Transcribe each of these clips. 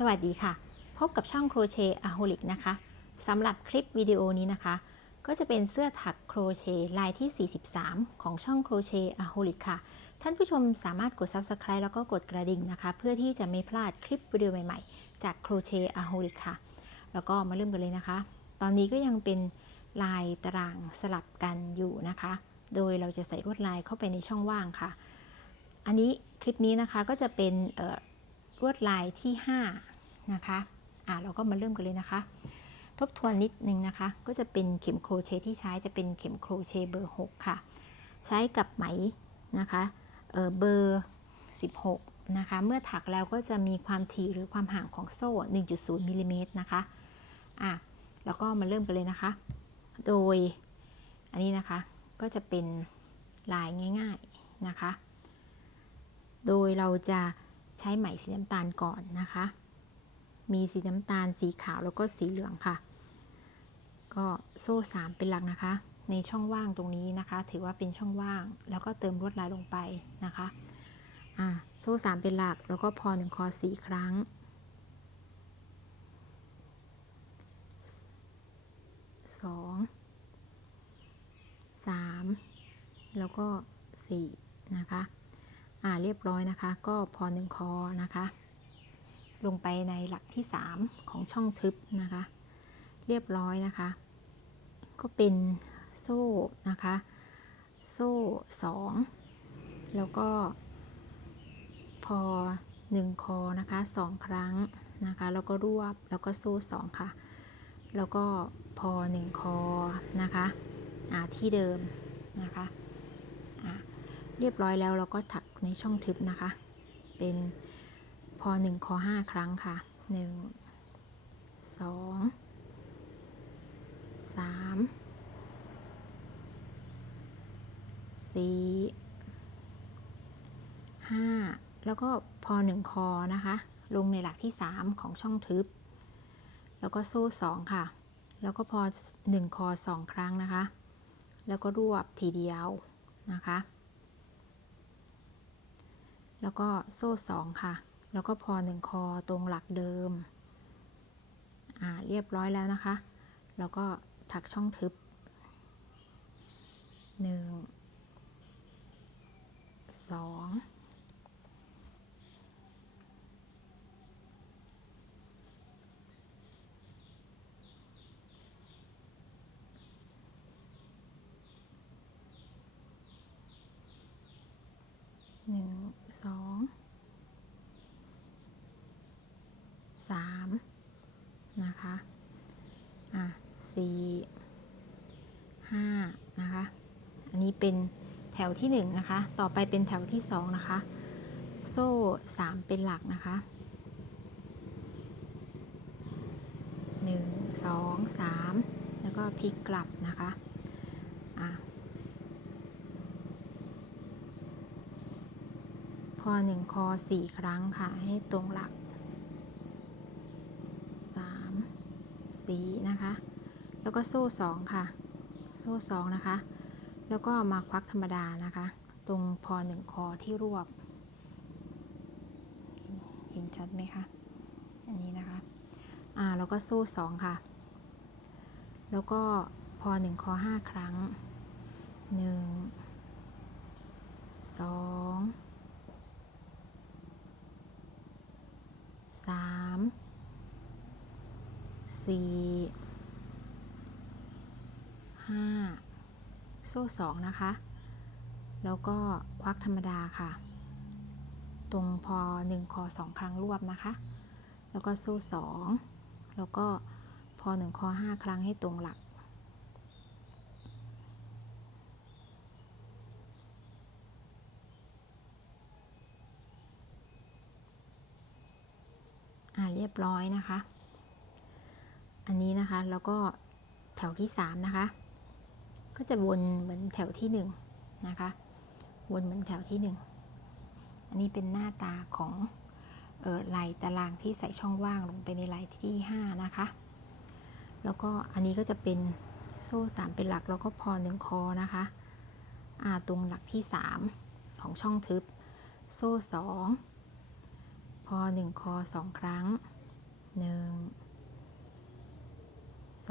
สวัสดีค่ะ พบกับช่องโครเชต์อะโฮลิกนะคะสำหรับคลิปวิดีโอนี้นะคะ ก็จะเป็นเสื้อถักโครเชต์ลายที่ 43 ของช่องโครเชต์อะโฮลิกค่ะ ท่านผู้ชมสามารถกด Subscribe แล้วก็กดกระดิ่งนะคะ เพื่อที่จะไม่พลาดคลิปวิดีโอใหม่ๆ จากโครเชต์อะโฮลิกค่ะ แล้วก็มาเริ่มกันเลยนะคะ ตอนนี้ก็ยังเป็นลายตารางสลับกันอยู่นะคะ โดยเราจะใส่ลวดลายเข้าไปในช่องว่างค่ะ อันนี้คลิปนี้นะคะก็จะเป็นลวดลายที่ 5 นะคะอ่าเราก็มาเริ่มกันเลยนะคะ ทบทวนนิดนึงนะคะ ก็จะเป็นเข็มโครเชต์ที่ใช้จะเป็นเข็มโครเชต์เบอร์ 6 ค่ะ ใช้กับไหมนะคะเอ่อเบอร์ 16 นะคะ เมื่อถักแล้วก็จะมีความถี่หรือความห่างของโซ่ 1.0มิลลิเมตรนะคะอะแล้วก็มาเริ่มกันเลยนะคะ โดยอันนี้นะคะก็จะเป็นลายง่าย ๆนะคะ โดยเราจะใช้ไหมสีน้ำตาลก่อนนะคะ มีสีน้ำตาลสีขาวแล้วก็สีเหลืองค่ะ ก็โซ่สามเป็นหลักนะคะ ในช่องว่างตรงนี้นะคะ ถือว่าเป็นช่องว่าง แล้วก็เติมลวดลายลงไปนะคะอ่าโซ่สามเป็นหลักแล้วก็พอหนึ่งคอสี่ครั้งสองสามแล้วก็สี่นะคะ อ่าเรียบร้อยนะคะ ก็พอหนึ่งคอนะคะ ลงไปในหลักที่ 3 ของช่องทึบนะคะ เรียบร้อยนะคะ ก็เป็นโซ่นะคะ โซ่ 2 แล้วก็ พอ 1 คอนะคะ 2 ครั้งนะคะ แล้วก็รวบแล้วก็โซ่2 ค่ะ แล้วก็พอ 1 คอนะคะที่เดิมนะคะเรียบร้อยแล้วเราก็ถักในช่องทึบนะคะ เป็น อหนึ่งคอห้าครั้งค่ะหนึ่งสองสามสี่ห้าแล้วก็พอหนึ่งคอนะคะ ลงในหลักที่สามของช่องทึบ แล้วก็โซ่สองค่ะ แล้วก็พอหนึ่งคอสองครั้งนะคะ แล้วก็รวบทีเดียวนะคะ แล้วก็โซ่สองค่ะ แล้วก็พอหนึ่งคอตรงหลักเดิม อ่า เรียบร้อยแล้วนะคะ แล้วก็ถักช่องทึบหนึ่งสองหนึ่งสอง สามนะคะอะสี่ห้านะคะอันนี้เป็นแถวที่หนึ่งนะคะ ต่อไปเป็นแถวที่สองนะคะ โซ่สามเป็นหลักนะคะหนึ่งสองสามแล้วก็พลิกกลับนะคะอะพอหนึ่งคอสี่ครั้งค่ะ ให้ตรงหลักสาม สีนะคะ แล้วก็โซ่สองค่ะ โซ่สองนะคะ แล้วก็มาควักธรรมดานะคะ ตรงพอหนึ่งคอที่รวบ เห็นชัดไหมคะ อันนี้นะคะ อ่า แล้วก็โซ่สองค่ะ แล้วก็พอหนึ่งคอห้าครั้งหนึ่งสองสาม สี่ห้าโซ่สองนะคะ แล้วก็ควักธรรมดาค่ะ ตรงพอหนึ่งคอสองครั้งรวบนะคะ แล้วก็โซ่สองแล้วก็พอหนึ่งคอห้าครั้งให้ตรงหลักอ่าเรียบร้อยนะคะ อันนี้นะคะ แล้วก็แถวที่สามนะคะ ก็จะวนเหมือนแถวที่หนึ่งนะคะ วนเหมือนแถวที่หนึ่งอันนี้เป็นหน้าตาของออลายตารางที่ใส่ช่องว่างลงไปในลายที่ห้านะคะ แล้วก็อันนี้ก็จะเป็นโซ่สามเป็นหลักแล้วก็พอหนึ่งคอนะคะอาตรงหลักที่สามของช่องทึบ โซ่สองพอหนึ่งคอสองครั้งห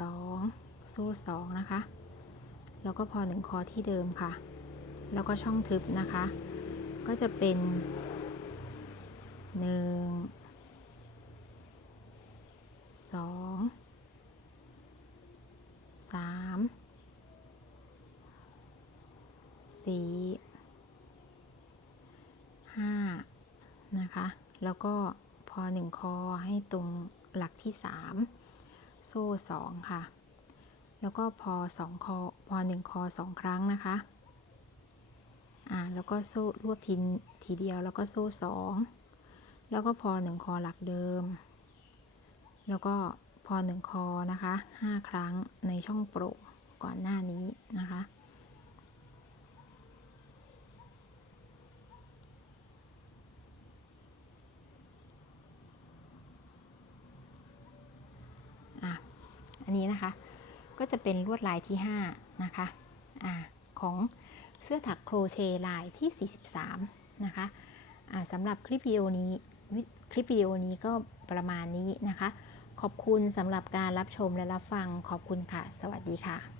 นึ่งสองโซ่สองนะคะ แล้วก็พอหนึ่งคอที่เดิมค่ะ แล้วก็ช่องทึบนะคะ ก็จะเป็นหนึ่งสองสามสี่ห้านะคะ แล้วก็พอหนึ่งคอให้ตรงหลักที่สาม โซ่สองค่ะ แล้วก็พอสองคอพอหนึ่งคอสองครั้งนะคะ อ่า แล้วก็โซ่รวบทีทีเดียวแล้วก็โซ่สองแล้วก็พอหนึ่งคอหลักเดิม แล้วก็พอหนึ่งคอนะคะห้าครั้งในช่องโปร่งก่อนหน้านี้นะคะอะ อันนี้นะคะ ก็จะเป็นลวดลายที่ 5 นะคะอะของเสื้อถักโครเชต์ลายที่ 43 นะคะะสำหรับคลิปวิดีโอนี้คลิปวิดีโอนี้ก็ประมาณนี้นะคะ ขอบคุณสำหรับการรับชมและรับฟังขอบคุณค่ะ สวัสดีค่ะ